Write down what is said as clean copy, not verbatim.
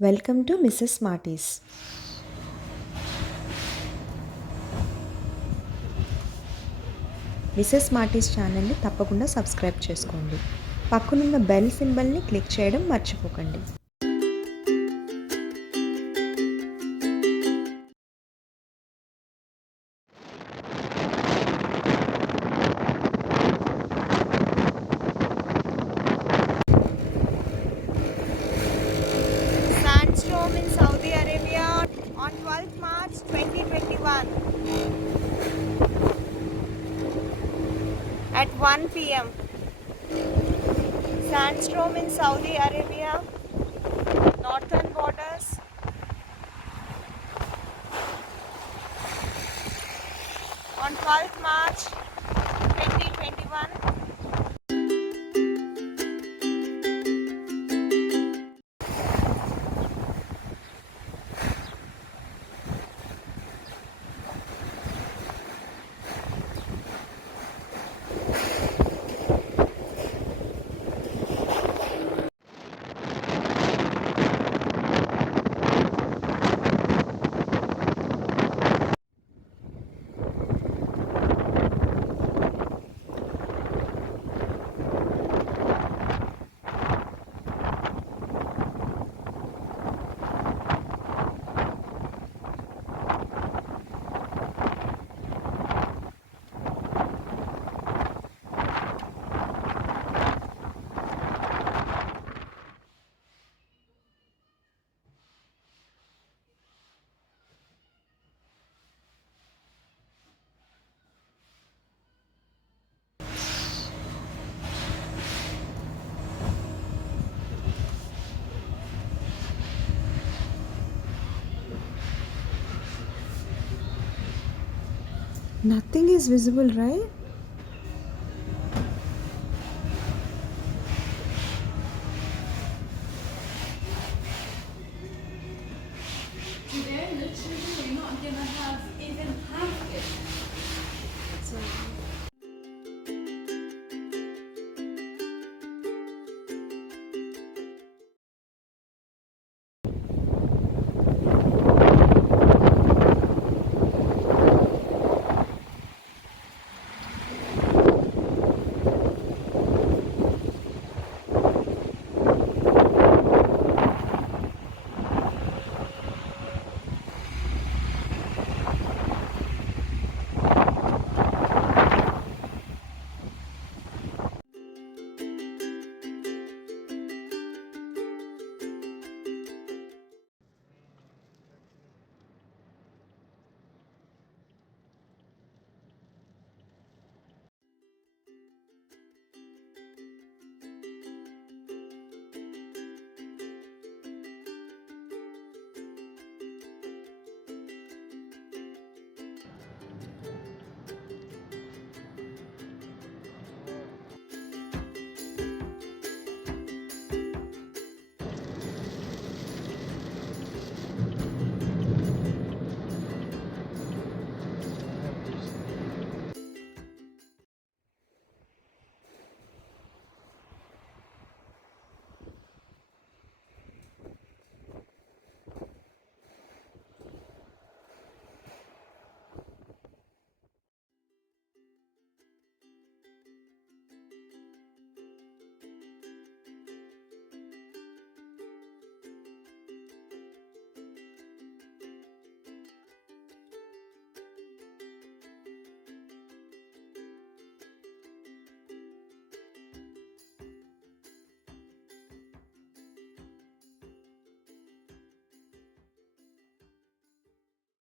Welcome to Mrs. Smarties. Mrs Smarties ఛానల్ని తప్పకుండా subscribe చేసుకోండి. పక్కనున్న బెల్ సింబల్ని క్లిక్ చేయడం మర్చిపోకండి. Sandstorm in Saudi Arabia on 12th March 2021 at 1 p.m. Sandstorm in Saudi Arabia, northern borders. On 12th March 2021. Nothing is visible, right? Today, literally, we're not gonna have even half it. So